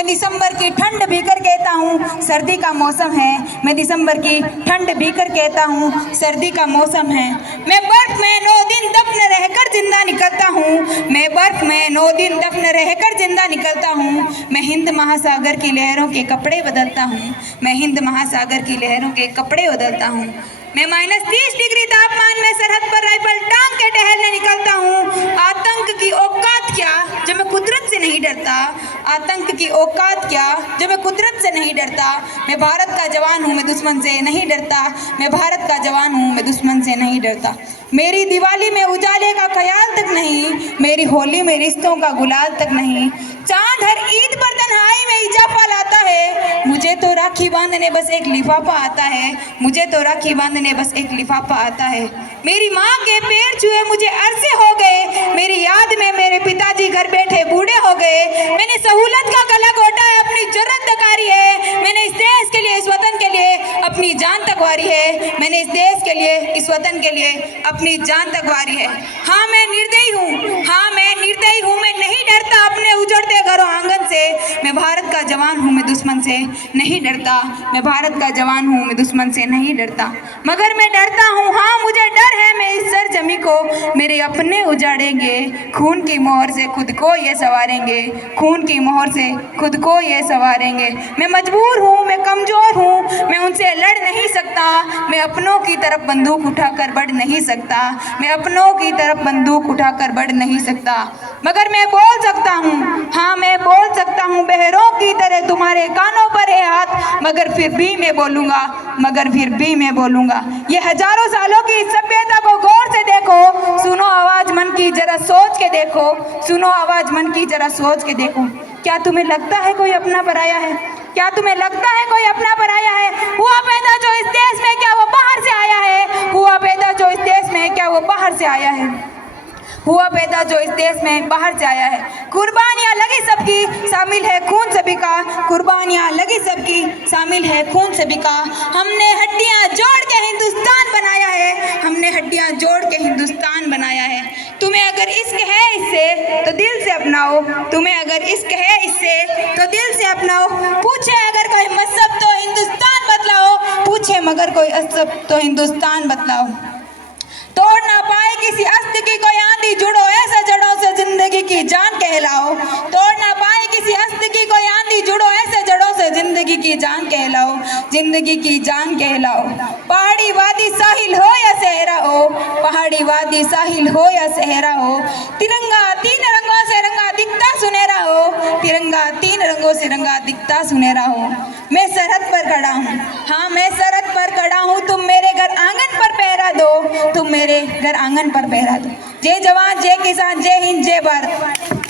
मैं दिसंबर की ठंड भीकर कहता हूँ सर्दी का मौसम है। मैं दिसंबर की ठंड भीकर कहता हूँ सर्दी का मौसम है। मैं बर्फ में 9 दिन दफन रहकर जिंदा निकलता हूँ। मैं बर्फ में 9 दिन दफन रहकर जिंदा निकलता हूँ। मैं हिंद महासागर की लहरों के कपड़े बदलता हूँ। मैं हिंद महासागर की लहरों के कपड़े बदलता हूँ। मैं -30 डिग्री तापमान में सरहद पर राइफल टांग के टहलने निकलता हूँ। आतंक की औकात क्या जो मैं कुदरत से नहीं डरता। आतंक की औकात क्या जो मैं कुदरत से नहीं डरता। मैं भारत का जवान हूँ, मैं दुश्मन से नहीं डरता। मैं भारत का जवान हूँ, मैं दुश्मन से नहीं डरता। मेरी दिवाली में उजाले का ख्याल तक नहीं। मेरी होली में रिश्तों का गुलाल तक नहीं। चांद हर ईद पर तन्हाई में इजाफा लाता है। मुझे तो राखी बांधने बस एक लिफाफा आता है। मुझे तो राखी बांधने बस एक लिफाफा आता है। मेरी माँ के पैर छुए मुझे अरसे हो गए। मेरी याद में मेरे पिताजी घर बैठे बूढ़े हो गए। मैंने सहूलत का गला घोटा है, अपनी जरूरत नकारी है। मैंने इस देश के लिए, इस वतन के लिए अपनी जान तक वारी है। मैंने इस देश के लिए, इस वतन के लिए अपनी जान तक वारी है। हाँ मैं निर्दयी हूँ, हाँ मैं निर्दयी हूँ। मैं नहीं डरता अपने उजड़ते घरों आंगन से। मैं भारत का जवान हूँ, मैं दुश्मन से नहीं डरता। मैं भारत का जवान हूँ, मैं दुश्मन से नहीं डरता। मगर मैं डरता हूँ, हाँ मुझे डर है, मैं इस सरजमी को मेरे अपने उजाड़ेंगे। खून की मोहर से खुद को ये सवारेंगे। खून की मोहर से खुद को ये सवारेंगे। मैं मजबूर हूँ, मैं कमजोर हूँ, मैं उनसे लड़ नहीं सकता। मैं अपनों की तरफ बंदूक उठाकर बढ़ नहीं सकता। मैं अपनों की तरफ बंदूक उठाकर बढ़ नहीं सकता। मगर मैं बोल सकता हूँ, हाँ मैं बोल सकता हूँ बहरों की तरह तुम्हारे कानों पर है हाथ। मगर फिर भी मैं बोलूँगा, मगर फिर भी मैं बोलूँगा। ये हजारों सालों की सभ्यता को गौर से देखो। सुनो आवाज मन की जरा सोच के देखो। सुनो आवाज मन की जरा सोच के देखो। क्या तुम्हें लगता है कोई अपना पराया है? क्या तुम्हें लगता है कोई अपना पराया है? हुआ पैदा जो इस देश में, क्या वो बाहर से आया है? हुआ पैदा जो इस देश में, क्या वो बाहर से आया है? हुआ पैदा जो इस देश में बाहर से आया है। कुर्बानियाँ लगी सबकी, शामिल है खून सभी का। कुर्बानियाँ लगी सबकी, शामिल है खून सभी का। हमने हड्डियाँ जोड़ के हिंदुस्तान बनाया है। हमने हड्डियाँ जोड़ के हिंदुस्तान बनाया है। तुम्हें अगर इश्क है इससे तो दिल से अपनाओ। तुम्हें अगर इश्क है इससे तो दिल से अपनाओ। पूछे अगर कोई मजहब तो हिंदुस्तान बतलाओ। पूछे मगर कोई मजहब तो हिंदुस्तान बतलाओ। तोड़ ना पाए किसी अस्त की कोई आंधी, जुड़ो ऐसे जड़ों से जिंदगी की जान कहलाओ। तोड़ ना पाए किसी अस्त की कोई आंधी, जुड़ो ऐसे जड़ों से जिंदगी की जान कहलाओ। जिंदगी की जान कहलाओ। पहाड़ी वादी साहिल हो या सहरा हो। पहाड़ी वादी साहिल हो या सहरा हो। तिरंगा 3 रंगों से रंगा दिखता सुनहरा हो। तिरंगा 3 रंगों से रंगा दिखता सुनहरा हो। मैं सरहद पर खड़ा हूँ, हाँ मैं सरहद पर खड़ा हूँ। तुम मेरे घर आंगन पर पहरा दो। तुम मेरे घर आंगन पर पहरा दो। जय जवान, जय किसान, जय हिंद, जय भारत।